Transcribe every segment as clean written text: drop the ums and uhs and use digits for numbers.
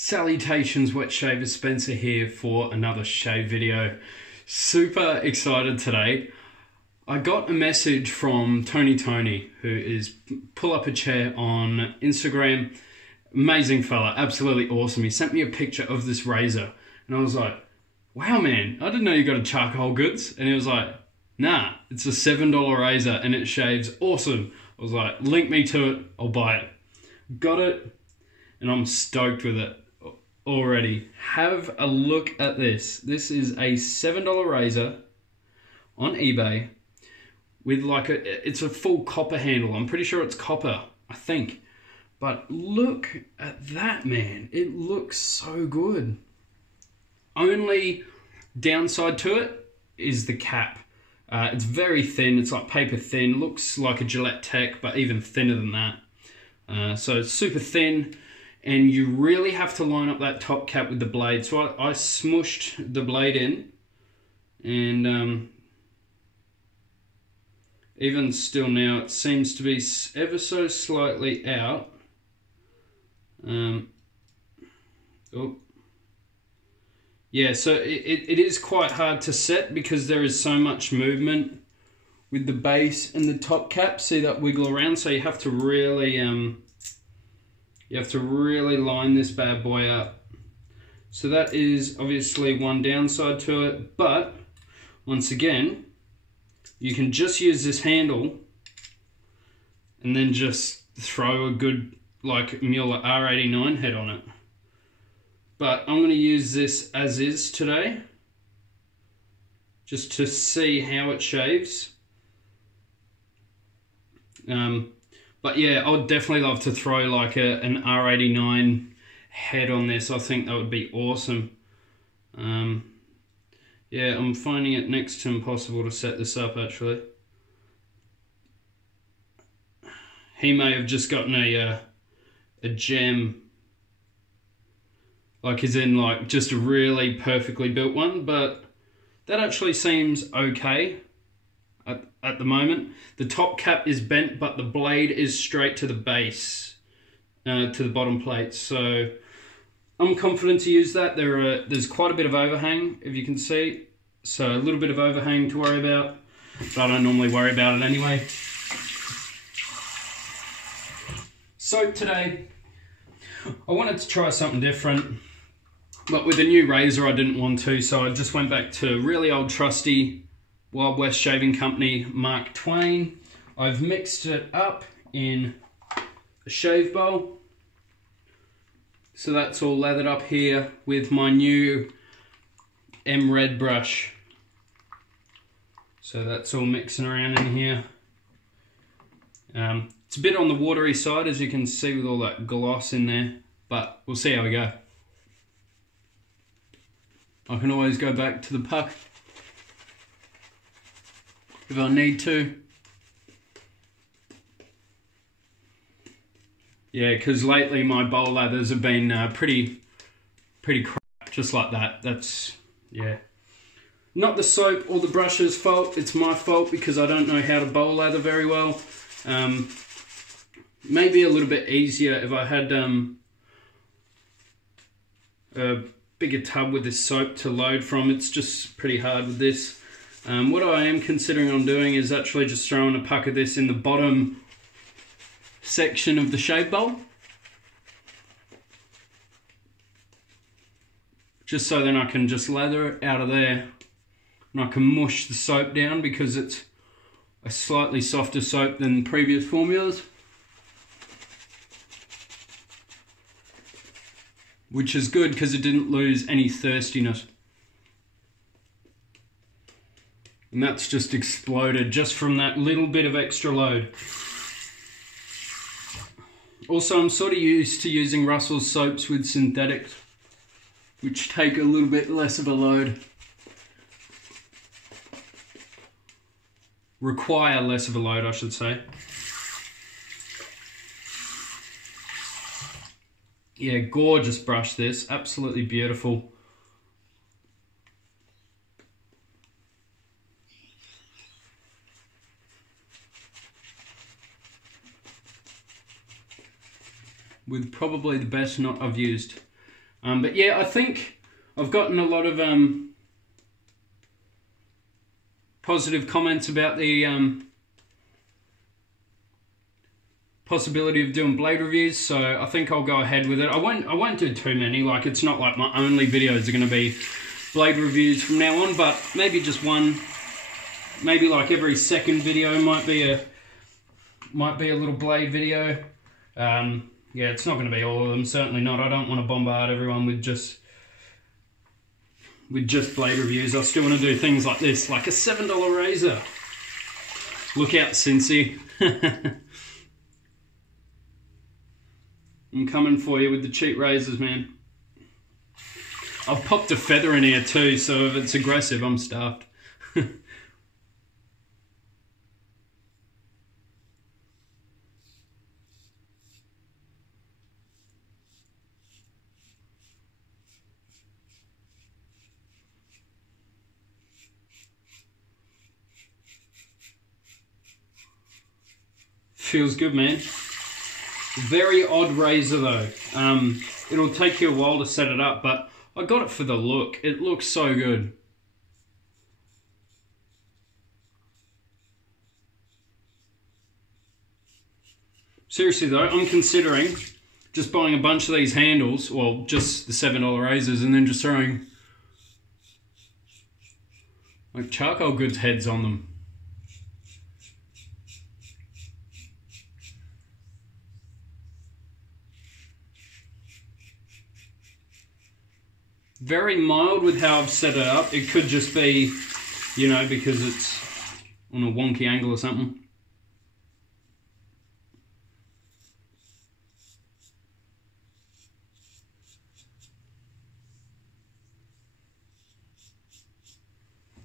Salutations, Wet Shaver Spencer here for another shave video. Super excited today. I got a message from Tony, who is Pull Up a Chair on Instagram. Amazing fella, absolutely awesome. He sent me a picture of this razor and I was like, wow man, I didn't know you got a charcoal goods. And he was like, nah, it's a $7 razor and it shaves awesome. I was like, link me to it, I'll buy it. Got it and I'm stoked with it already. Have a look at this. This is a $7 razor on eBay with like it's a full copper handle. I'm pretty sure it's copper, I think. But look at that, man. It looks so good. Only downside to it is the cap. It's very thin. It's like paper thin. Looks like a Gillette Tech, but even thinner than that. So it's super thin. And you really have to line up that top cap with the blade. So I smushed the blade in, and even still now it seems to be ever so slightly out. Yeah, so it is quite hard to set because there is so much movement with the base and the top cap. See that wiggle around? So you have to really line this bad boy up. So that is obviously one downside to it, but once again, you can just use this handle and then just throw a good like Mueller R89 head on it. But I'm going to use this as is today, just to see how it shaves. But yeah, I would definitely love to throw like an R89 head on this. I think that would be awesome. Yeah, I'm finding it next to impossible to set this up actually. He may have just gotten a gem, like as in like just a really perfectly built one, but that actually seems okay. At the moment, the top cap is bent, but the blade is straight to the base, to the bottom plate. So I'm confident to use that. There's quite a bit of overhang, if you can see. So a little bit of overhang to worry about, but I don't normally worry about it anyway. So today, I wanted to try something different, but with a new razor I didn't want to, so I just went back to really old trusty Wild West Shaving Company Mark Twain. I've mixed it up in a shave bowl. So that's all lathered up here with my new M-Red brush. So that's all mixing around in here. It's a bit on the watery side, as you can see with all that gloss in there, but we'll see how we go. I can always go back to the puck if I need to. Yeah, because lately my bowl lathers have been pretty crap, just like that. That's, yeah. Not the soap or the brush's fault, it's my fault because I don't know how to bowl lather very well. Maybe a little bit easier if I had a bigger tub with this soap to load from. It's just pretty hard with this. What I am considering on doing is actually just throwing a puck of this in the bottom section of the shave bowl. Just so then I can just lather it out of there and I can mush the soap down because it's a slightly softer soap than previous formulas. Which is good because it didn't lose any thirstiness. And that's just exploded just from that little bit of extra load. Also, I'm sort of used to using Russell's soaps with synthetics, which take a little bit less of a load. Require less of a load, I should say. Yeah, gorgeous brush this, absolutely beautiful. With probably the best knot I've used. But yeah, I think I've gotten a lot of positive comments about the possibility of doing blade reviews, so I think I'll go ahead with it. I won't do too many. Like, it's not like my only videos are going to be blade reviews from now on, but maybe just one. Maybe like every second video might be a little blade video. Yeah, it's not going to be all of them. Certainly not. I don't want to bombard everyone with just blade reviews. I still want to do things like this, like a $7 razor. Look out, Cincy. I'm coming for you with the cheap razors, man. I've popped a feather in here too, so if it's aggressive, I'm stuffed. Feels good, man. Very odd razor though. It'll take you a while to set it up, but I got it for the look. It looks so good. Seriously though, I'm considering just buying a bunch of these handles, well, just the $7 razors, and then just throwing like charcoal goods heads on them. Very mild with how I've set it up. It could just be, you know, because it's on a wonky angle or something.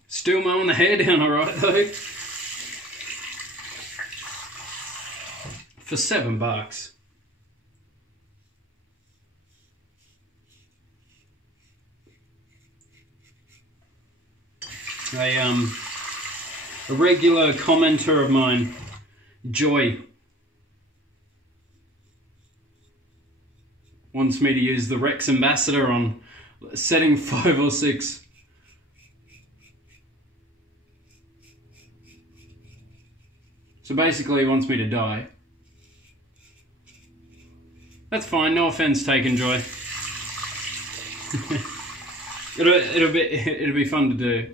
Still mowing the hair down alright though. For $7. A regular commenter of mine, Joy, wants me to use the Rex Ambassador on setting 5 or 6. So basically he wants me to die. That's fine, no offense taken, Joy. It'll be fun to do.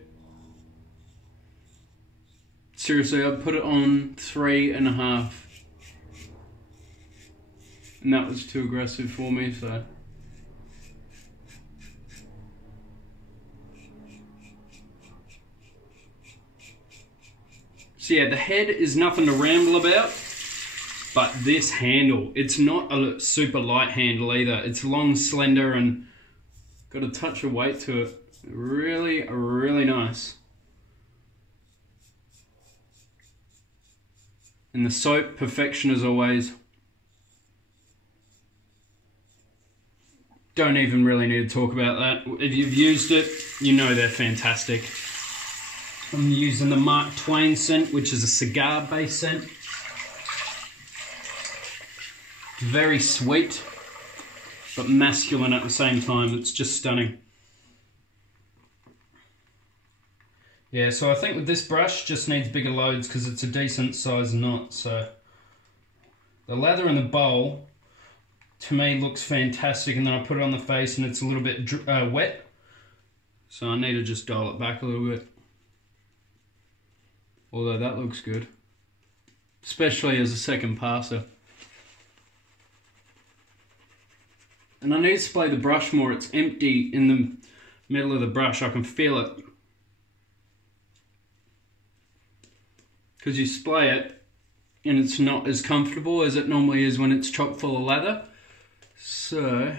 Seriously, I put it on 3.5. And that was too aggressive for me, so. So yeah, the head is nothing to ramble about, but this handle, it's not a super light handle either. It's long, slender, and got a touch of weight to it. Really, really nice. And the soap, perfection as always. Don't even really need to talk about that. If you've used it, you know they're fantastic. I'm using the Mark Twain scent, which is a cigar-based scent. Very sweet, but masculine at the same time. It's just stunning. Yeah, so I think with this brush, just needs bigger loads because it's a decent size knot. So the lather in the bowl, to me, looks fantastic. And then I put it on the face and it's a little bit wet. So I need to just dial it back a little bit. Although that looks good. Especially as a second passer. And I need to spray the brush more. It's empty in the middle of the brush. I can feel it. Because you spray it and it's not as comfortable as it normally is when it's chock full of lather. So,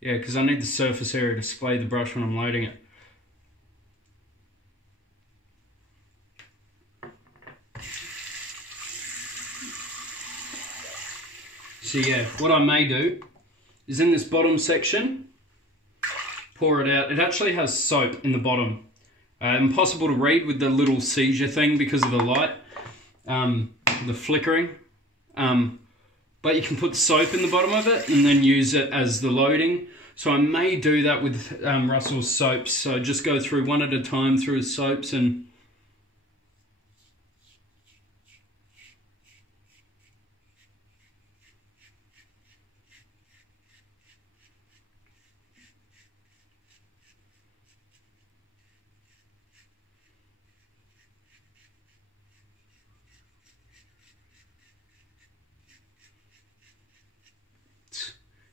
yeah, because I need the surface area to spray the brush when I'm loading it. So yeah, what I may do is in this bottom section, pour it out. It actually has soap in the bottom. Impossible to read with the little seizure thing because of the light, the flickering. but you can put soap in the bottom of it and then use it as the loading. So I may do that with Russell's soaps. So just go through one at a time through his soaps and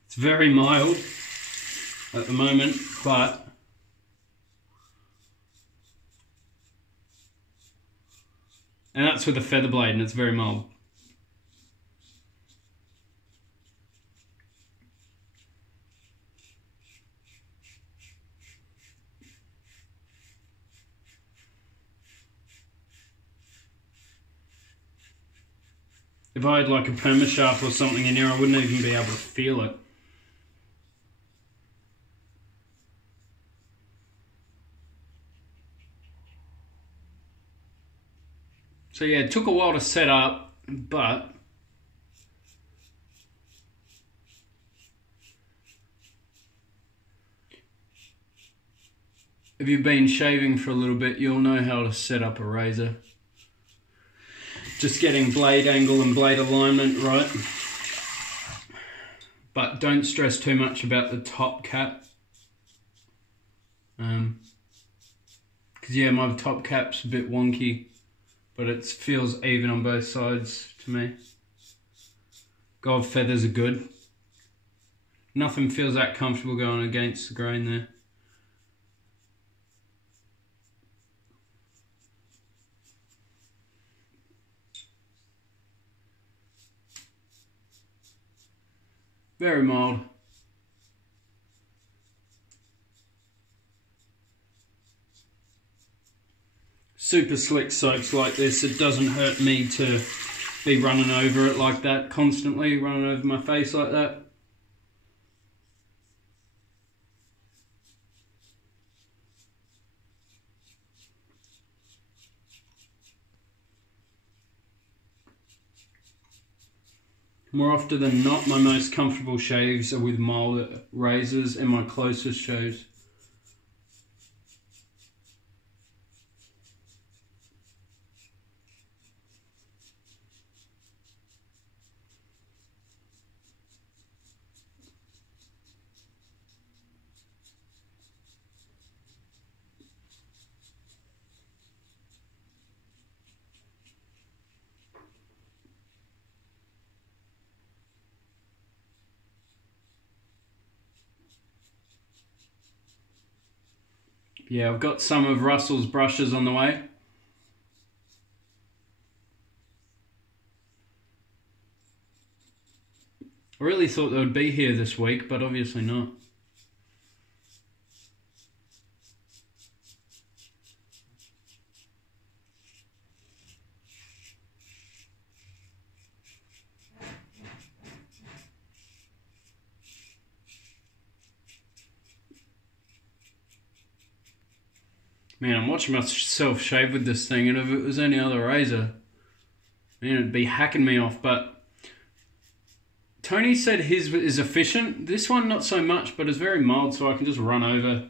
it's very mild at the moment, but and that's with a feather blade and it's very mild. If I had like a Permasharp or something in here, I wouldn't even be able to feel it. So yeah, it took a while to set up, but if you've been shaving for a little bit, you'll know how to set up a razor. Just getting blade angle and blade alignment right. But don't stress too much about the top cap. Because yeah, my top cap's a bit wonky, but it feels even on both sides to me. Gold feathers are good. Nothing feels that comfortable going against the grain there. Very mild. Super slick soaps like this, it doesn't hurt me to be running over it like that constantly, running over my face like that. More often than not, my most comfortable shaves are with mild razors and my closest shaves. Yeah, I've got some of Russell's brushes on the way. I really thought they would be here this week, but obviously not. Man, I'm watching myself shave with this thing, and if it was any other razor, man, it'd be hacking me off. But Tony said his is efficient. This one, not so much, but it's very mild, so I can just run over.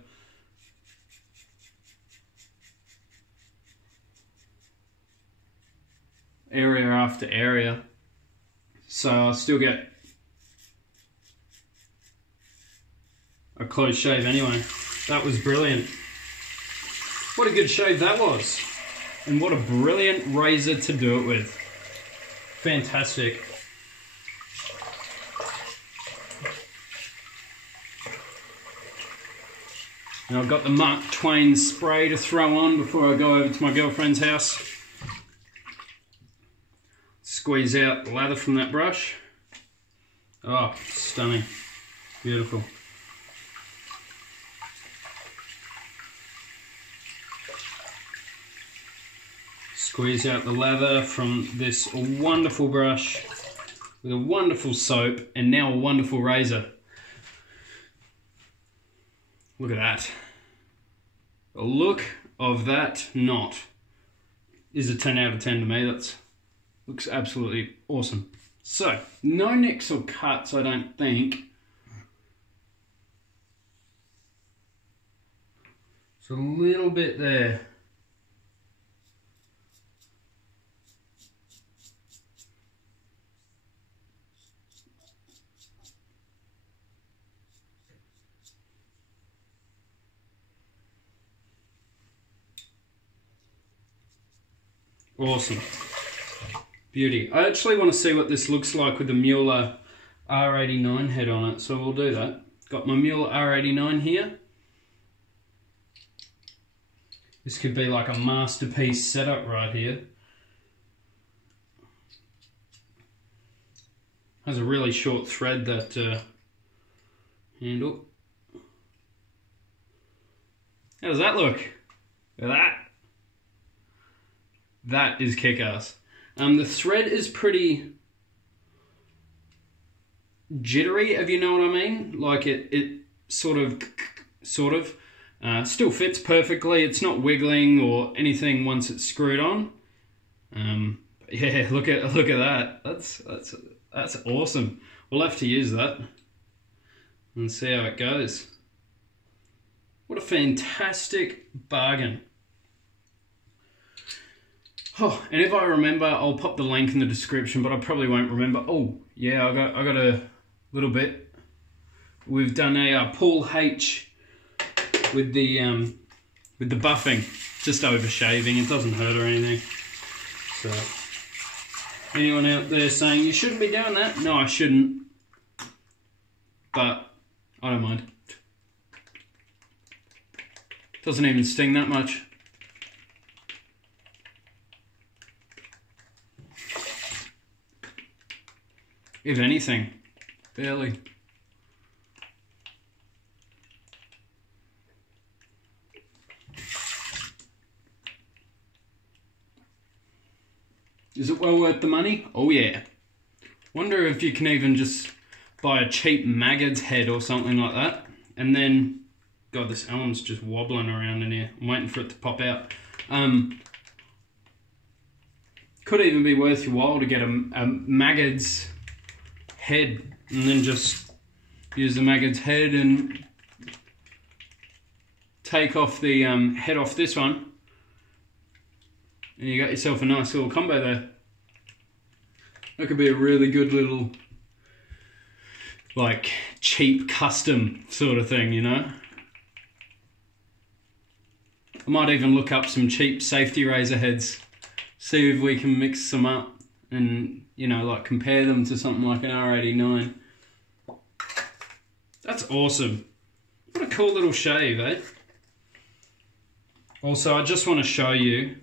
Area after area. So I'll still get a close shave anyway. That was brilliant. What a good shave that was. And what a brilliant razor to do it with. Fantastic. And I've got the Mark Twain spray to throw on before I go over to my girlfriend's house. Squeeze out the lather from that brush. Oh, stunning. Beautiful. Squeeze out the lather from this wonderful brush with a wonderful soap and now a wonderful razor. Look at that. The look of that knot is a 10 out of 10 to me. That looks absolutely awesome. So, no nicks or cuts, I don't think. It's a little bit there. Awesome. Beauty. I actually want to see what this looks like with the Mueller R89 head on it, so we'll do that. Got my Mueller R89 here. This could be like a masterpiece setup right here. Has a really short thread, that handle. How does that look? Look at that. That is kick-ass. The thread is pretty jittery, if you know what I mean. Like it sort of still fits perfectly. It's not wiggling or anything once it's screwed on. Yeah, look at that. That's awesome. We'll have to use that and see how it goes. What a fantastic bargain. Oh, and if I remember, I'll pop the link in the description, but I probably won't remember. Oh, yeah, I got a little bit. We've done a Paul H with the buffing, just over shaving. It doesn't hurt or anything. So, anyone out there saying you shouldn't be doing that? No, I shouldn't. But I don't mind. Doesn't even sting that much. If anything, barely. Is it well worth the money? Oh yeah. Wonder if you can even just buy a cheap Maggard's head or something like that. And then, God, this Allen's just wobbling around in here. I'm waiting for it to pop out. Could even be worth your while to get a Maggard's head and then just use the Maggard's head and take off the head off this one, and you got yourself a nice little combo there. That could be a really good little, like, cheap custom sort of thing, you know. I might even look up some cheap safety razor heads, see if we can mix some up and, you know, like compare them to something like an R89. That's awesome. What a cool little shave, eh? Also, I just want to show you,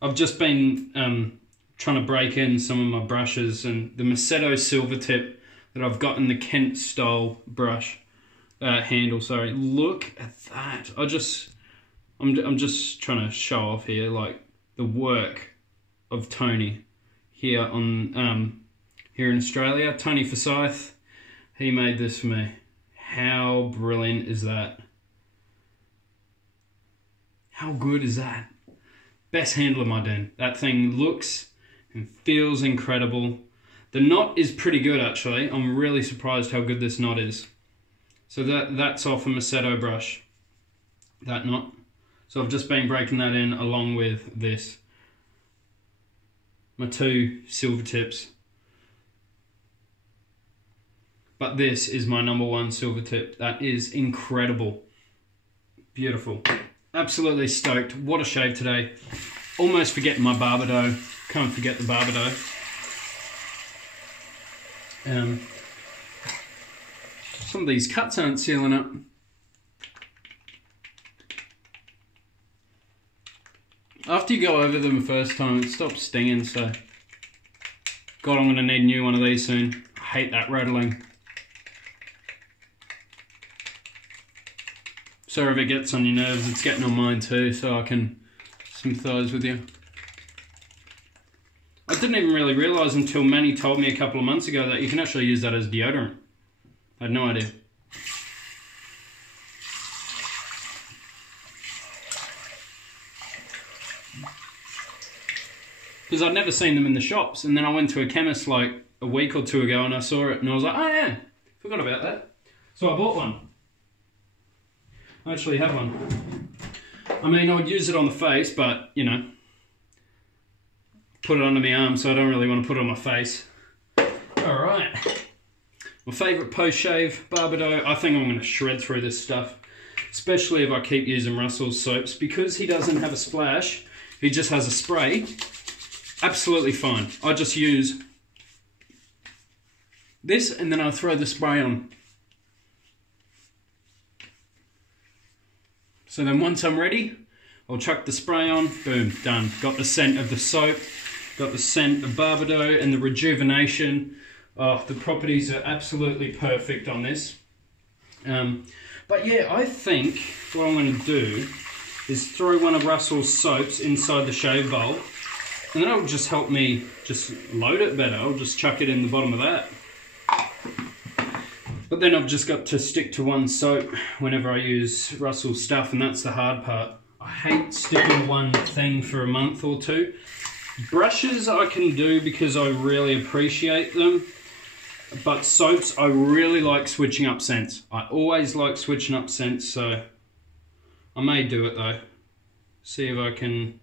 I've just been trying to break in some of my brushes, and the Macedo Silvertip that I've got in the Kent style brush handle, sorry. Look at that. I'm just trying to show off here, like, the work of Tony here on here in Australia. Tony Forsyth, he made this for me. How brilliant is that? How good is that? Best handle of my den. That thing looks and feels incredible. The knot is pretty good, actually. I'm really surprised how good this knot is. So that's off a Macedo brush, that knot. So I've just been breaking that in along with this. My two silver tips. But this is my #1 silver tip. That is incredible. Beautiful. Absolutely stoked. What a shave today. Almost forgetting my barber dough. Can't forget the barber dough. Some of these cuts aren't sealing up. After you go over them the first time, it stops stinging, so... God, I'm going to need a new one of these soon. I hate that rattling. Sorry if it gets on your nerves, it's getting on mine too, so I can sympathise with you. I didn't even really realise until Manny told me a couple of months ago that you can actually use that as deodorant. I had no idea. because I'd never seen them in the shops. And then I went to a chemist like a week or two ago and I saw it and I was like, oh yeah, forgot about that. So I bought one. I actually have one. I mean, I would use it on the face, but, you know, put it under my arm, so I don't really want to put it on my face. Alright. My favourite post-shave, Barbado. I think I'm going to shred through this stuff, especially if I keep using Russell's soaps. Because he doesn't have a splash, he just has a spray. Absolutely fine. I just use this and then I throw the spray on. So then once I'm ready, I'll chuck the spray on, boom, done. Got the scent of the soap, got the scent of Barbado and the rejuvenation. Oh, the properties are absolutely perfect on this. But yeah, I think what I'm going to do is throw one of Russell's soaps inside the shave bowl, and then it'll just help me just load it better. I'll just chuck it in the bottom of that. But then I've just got to stick to one soap whenever I use Russell's stuff, and that's the hard part. I hate sticking to one thing for a month or two. Brushes I can do because I really appreciate them, but soaps I really like switching up scents. I always like switching up scents, so I may do it though. See if I can.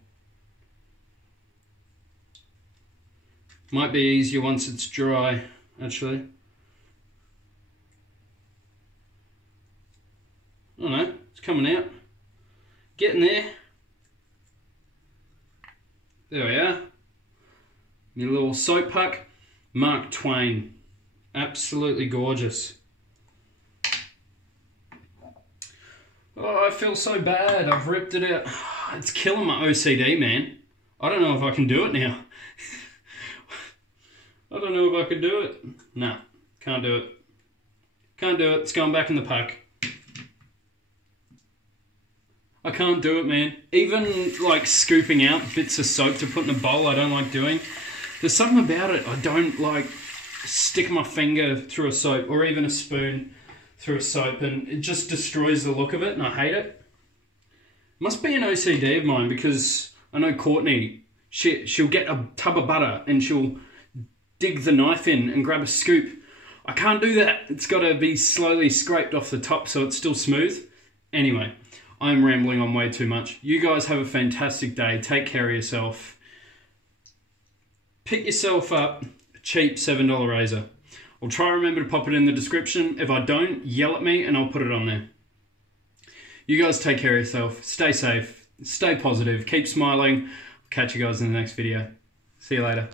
Might be easier once it's dry, actually. I don't know, it's coming out. Getting there. There we are. Your little soap puck. Mark Twain. Absolutely gorgeous. Oh, I feel so bad. I've ripped it out. It's killing my OCD, man. I don't know if I can do it now. I don't know if I can do it. Nah, can't do it. Can't do it. It's going back in the pack. I can't do it, man. Even like scooping out bits of soap to put in a bowl, I don't like doing. There's something about it. I don't like stick my finger through a soap or even a spoon through a soap, and it just destroys the look of it and I hate it. Must be an OCD of mine, because I know Courtney, she'll get a tub of butter and she'll dig the knife in and grab a scoop. I can't do that. It's got to be slowly scraped off the top so it's still smooth. Anyway, I'm rambling on way too much. You guys have a fantastic day. Take care of yourself. Pick yourself up a cheap $7 razor. I'll try and remember to pop it in the description. If I don't, yell at me and I'll put it on there. You guys take care of yourself. Stay safe. Stay positive. Keep smiling. I'll catch you guys in the next video. See you later.